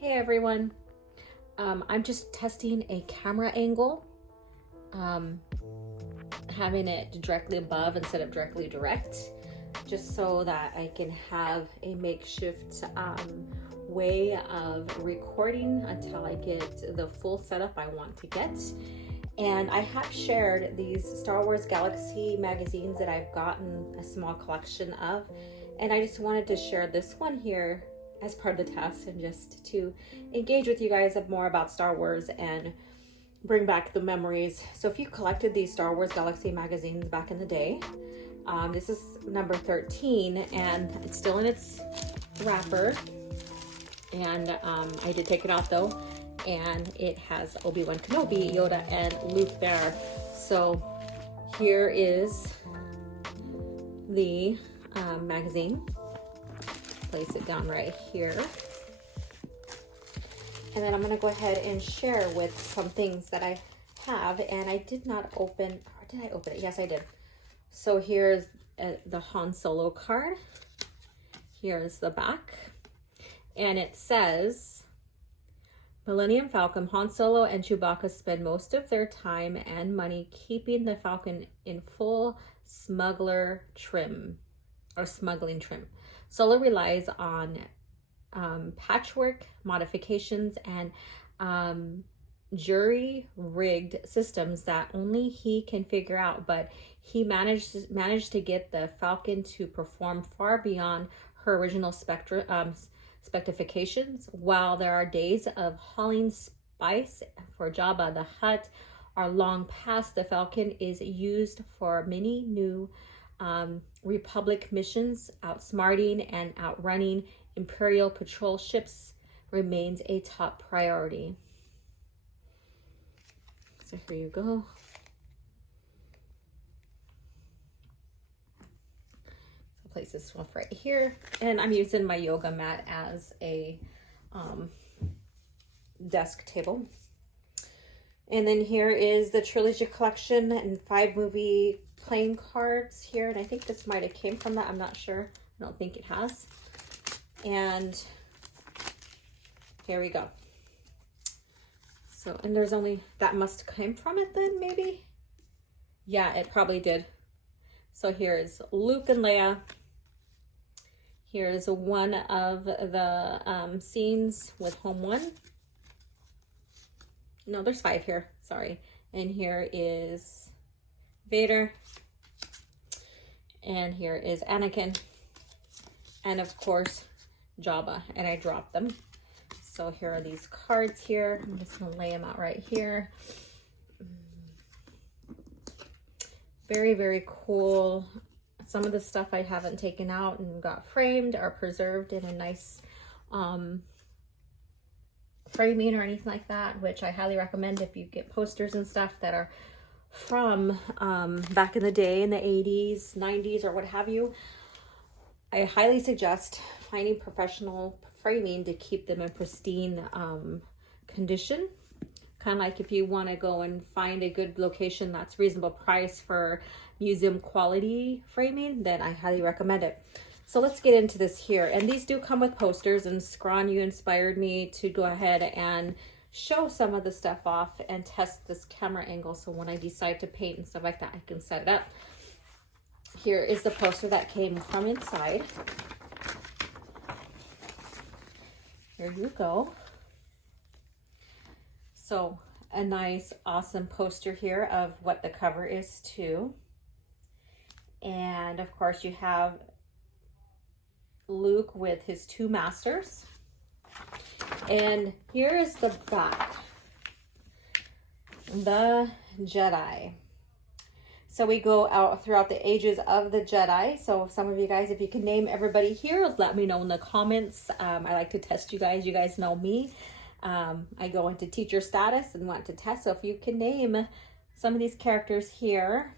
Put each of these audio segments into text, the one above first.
Hey everyone, I'm just testing a camera angle, having it directly above instead of directly direct, just so that I can have a makeshift way of recording until I get the full setup I want to get. And I have shared these Star Wars Galaxy magazines that I've gotten a small collection of, and I just wanted to share this one here as part of the test and just to engage with you guys more about Star Wars and bring back the memories. So if you collected these Star Wars Galaxy magazines back in the day, this is number 13 and it's still in its wrapper. And I did take it out though, and it has Obi-Wan Kenobi, Yoda, and Luke there. So here is the magazine. Place it down right here. And then I'm going to go ahead and share with some things that I have. And I did not open, or did I open it? Yes, I did. So here's the Han Solo card. Here's the back. And it says, Millennium Falcon, Han Solo and Chewbacca spend most of their time and money keeping the Falcon in full smuggling trim. Solo relies on patchwork modifications and jury-rigged systems that only he can figure out, but he managed to get the Falcon to perform far beyond her original specifications. While there are days of hauling spice for Jabba the Hutt are long past, the Falcon is used for many new Republic missions. Outsmarting and outrunning Imperial patrol ships remains a top priority. So here you go. I'll place this one right here, and I'm using my yoga mat as a desk table. And then here is the trilogy collection and 5 movie playing cards here, and I think this might have came from that. I'm not sure. I don't think it has. And here we go. So, and there's only, that must came from it then, maybe? Yeah, it probably did. So here's Luke and Leia. Here's one of the scenes with Home One. No, there's 5 here, sorry. And here is Vader. And here is Anakin. And of course, Jabba. And I dropped them. So here are these cards here. I'm just gonna lay them out right here. Very, very cool. Some of the stuff I haven't taken out and got framed are preserved in a nice framing or anything like that, which I highly recommend if you get posters and stuff that are from back in the day in the 80s, 90s, or what have you. I highly suggest finding professional framing to keep them in pristine condition. Kind of like if you want to go and find a good location that's reasonable price for museum quality framing, then I highly recommend it. So let's get into this here. And these do come with posters, and Scron, you inspired me to go ahead and show some of the stuff off and test this camera angle, so when I decide to paint and stuff like that, I can set it up. Here is the poster that came from inside. Here you go. So a nice, awesome poster here of what the cover is too. And of course you have Luke with his 2 masters. And here is the back. The Jedi. So we go out throughout the ages of the Jedi. So some of you guys, if you can name everybody here, let me know in the comments. I like to test you guys. You guys know me. I go into teacher status and want to test. So if you can name some of these characters here,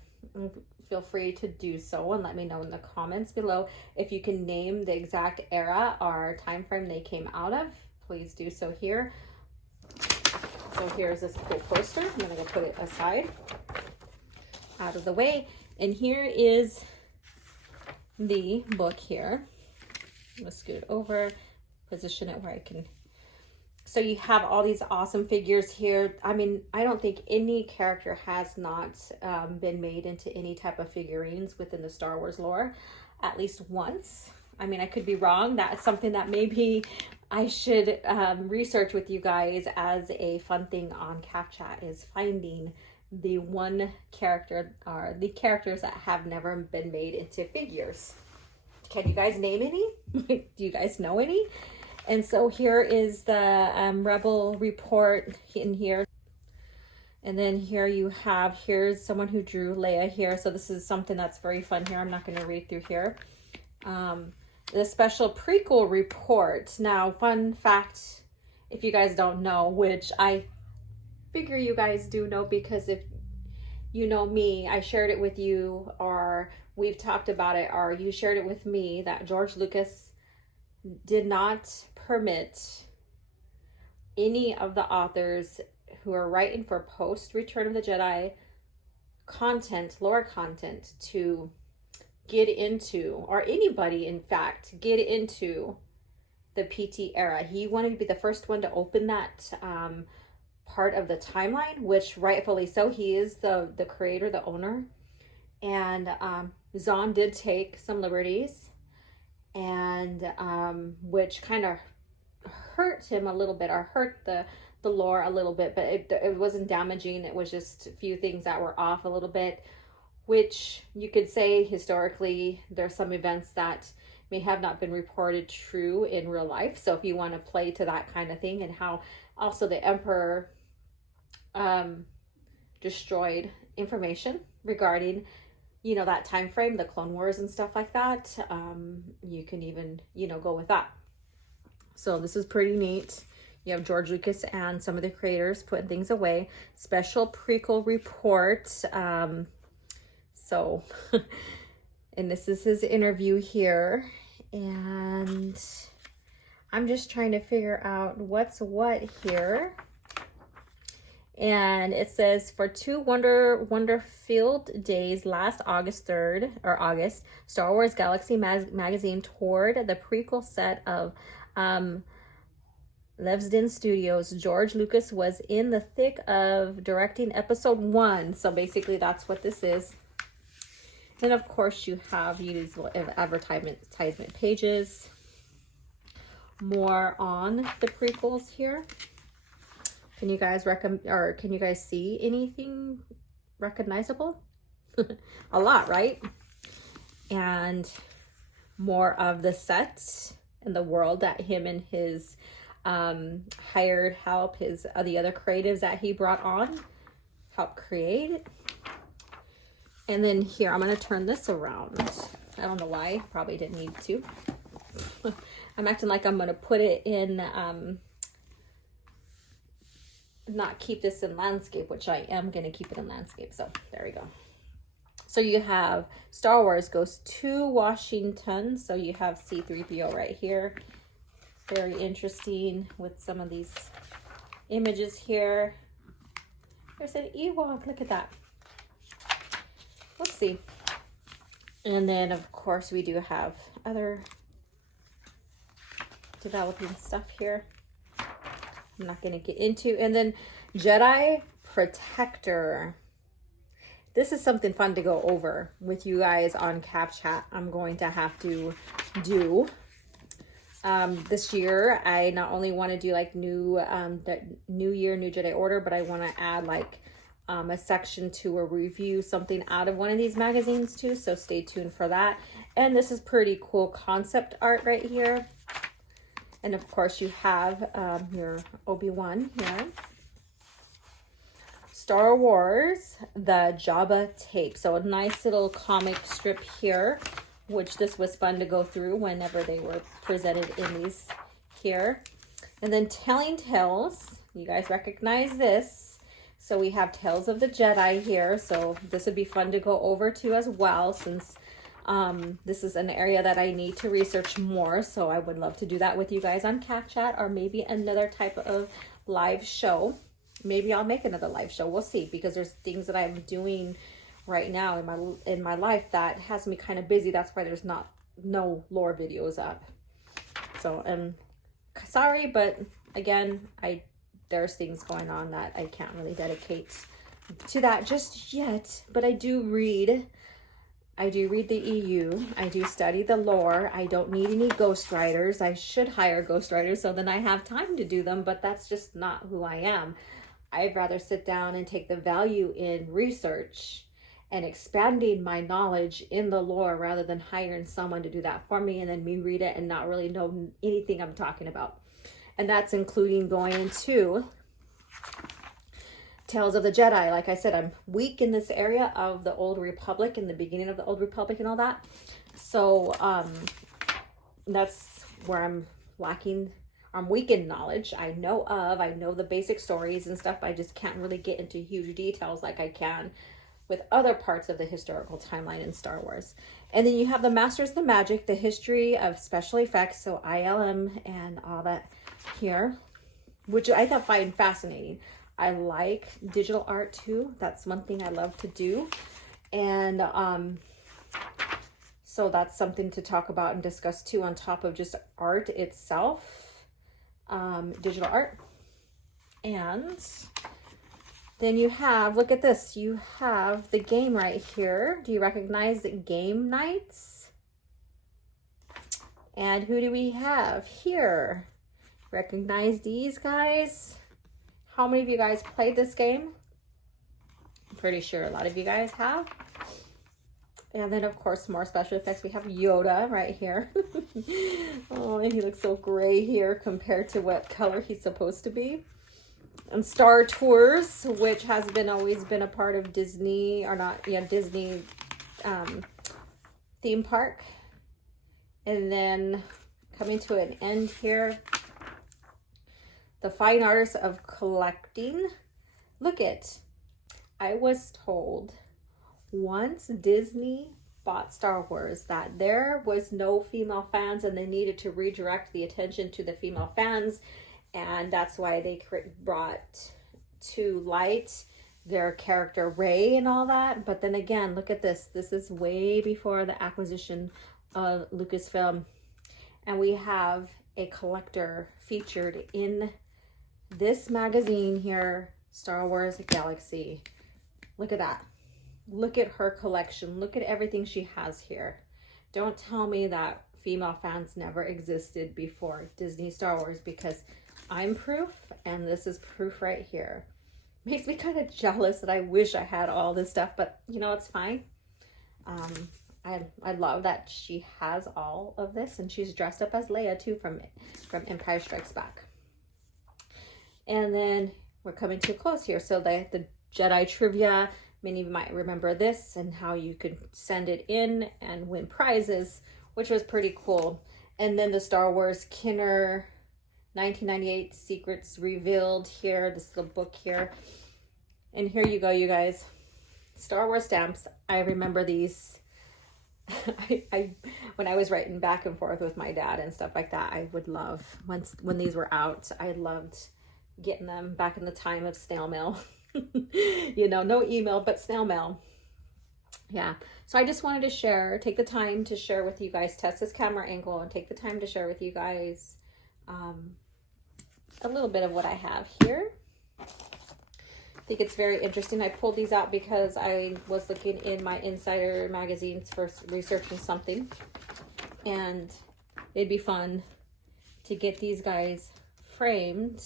feel free to do so and let me know in the comments below. If you can name the exact era or time frame they came out of, please do so here. So here's this cool poster. I'm going to put it aside, out of the way. And here is the book here. I'm going to scoot it over, position it where I can So you have all these awesome figures here. I mean, I don't think any character has not been made into any type of figurines within the Star Wars lore, at least once. I mean, I could be wrong. That's something that maybe I should research with you guys as a fun thing on CapChat, is finding the one character or the characters that have never been made into figures. Can you guys name any? Do you guys know any? And so here is the Rebel report in here. And then here you have, here's someone who drew Leia here. So this is something that's very fun here. I'm not going to read through here. The special prequel report. Now, fun fact, if you guys don't know, which I figure you guys do know, because if you know me, I shared it with you, or we've talked about it, or you shared it with me, that George Lucas did not permit any of the authors who are writing for post Return of the Jedi content, lore content, to get into, or anybody in fact, get into the PT era. He wanted to be the first one to open that part of the timeline, which rightfully so. He is the creator, the owner. And Zahn did take some liberties, and which kind of hurt him a little bit, or hurt the lore a little bit, but it wasn't damaging. It was just a few things that were off a little bit, which you could say historically there's some events that may have not been reported true in real life. So if you want to play to that kind of thing, and how also the Emperor destroyed information regarding, you know, that time frame, the Clone Wars and stuff like that, you can even, you know, go with that. So this is pretty neat. You have George Lucas and some of the creators putting things away. Special prequel report. So, and this is his interview here. And I'm just trying to figure out what's what here. And it says, for 2 Wonderfield days last August 3rd, or August, Star Wars Galaxy magazine toured the prequel set of Levsden Studios. George Lucas was in the thick of directing episode 1. So basically that's what this is. Then of course you have these advertisement pages. More on the prequels here. Can you guys can you guys see anything recognizable? A lot, right? And more of the set and the world that him and his hired help, the other creatives that he brought on, helped create. And then here, I'm going to turn this around. I don't know why, probably didn't need to. I'm acting like I'm going to put it in, not keep this in landscape, which I am going to keep it in landscape. So there we go. So you have Star Wars goes to Washington. So you have C-3PO right here. Very interesting with some of these images here. There's an Ewok. Look at that. Let's see. And then, of course, we do have other developing stuff here. I'm not going to get into. And then Jedi Protector. This is something fun to go over with you guys on CapChat. I'm going to have to do this year. I not only want to do like the New Year, New Jedi Order, but I want to add like a section to a review, something out of one of these magazines too. So stay tuned for that. And this is pretty cool concept art right here. And of course you have your Obi-Wan here. Star Wars, the Jabba tape. So a nice little comic strip here, which this was fun to go through whenever they were presented in these here. And then Telling Tales. You guys recognize this. So we have Tales of the Jedi here. So this would be fun to go over to as well, since this is an area that I need to research more. So I would love to do that with you guys on CapChat, or maybe another type of live show. Maybe I'll make another live show. We'll see, because there's things that I'm doing right now in my life that has me kind of busy. That's why there's no lore videos up. So sorry, but again, there's things going on that I can't really dedicate to that just yet, but I do read the EU. I do study the lore. I don't need any ghostwriters. I should hire ghostwriters so then I have time to do them, but that's just not who I am. I'd rather sit down and take the value in research and expanding my knowledge in the lore rather than hiring someone to do that for me and then me read it and not really know anything I'm talking about. And that's including going into Tales of the Jedi. Like I said, I'm weak in this area of the Old Republic and the beginning of the Old Republic and all that. So that's where I'm lacking. I'm weak in knowledge. I know the basic stories and stuff. I just can't really get into huge details like I can with other parts of the historical timeline in Star Wars. And then you have the Masters of the Magic, the history of special effects, so ILM and all that here, which I find fascinating. I like digital art too. That's one thing I love to do. And so that's something to talk about and discuss too, on top of just art itself, digital art. And then you have, look at this, you have the game right here. Do you recognize the game nights? And who do we have here? Recognize these guys? How many of you guys played this game? I'm pretty sure a lot of you guys have. And then, of course, more special effects. We have Yoda right here. Oh, and he looks so gray here compared to what color he's supposed to be. And Star Tours, which has always been a part of Disney, or not, yeah, Disney theme park. And then coming to an end here, the fine arts of collecting. Look it. I was told once Disney bought Star Wars that there was no female fans and they needed to redirect the attention to the female fans. And that's why they brought to light their character Rey and all that. But then again, look at this. This is way before the acquisition of Lucasfilm. And we have a collector featured in this magazine here, Star Wars Galaxy. Look at that. Look at her collection. Look at everything she has here. Don't tell me that female fans never existed before Disney Star Wars, because I'm proof, and this is proof right here. Makes me kind of jealous that I wish I had all this stuff, but you know, it's fine. I love that she has all of this, and she's dressed up as Leia too from Empire Strikes Back. And then we're coming to a close here. So the Jedi trivia, many of you might remember this and how you could send it in and win prizes, which was pretty cool. And then the Star Wars Kinner 1998 Secrets Revealed here, this little book here. And here you go, you guys. Star Wars stamps. I remember these. I when I was writing back and forth with my dad and stuff like that, I would love when these were out. I loved getting them back in the time of snail mail. You know, no email, but snail mail. Yeah. So I just wanted to take the time to share with you guys, test this camera angle and take the time to share with you guys a little bit of what I have here. I think it's very interesting. I pulled these out because I was looking in my insider magazines for researching something, and it'd be fun to get these guys framed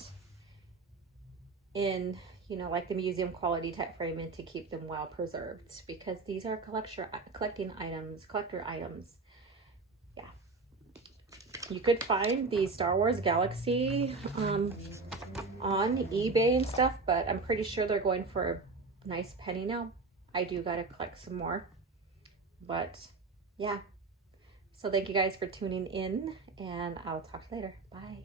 in, you know, like the museum quality type framing to keep them well preserved, collector items. Yeah. You could find the Star Wars Galaxy on eBay and stuff, but I'm pretty sure they're going for a nice penny now. I do gotta collect some more, but yeah. So thank you guys for tuning in, and I'll talk to you later. Bye.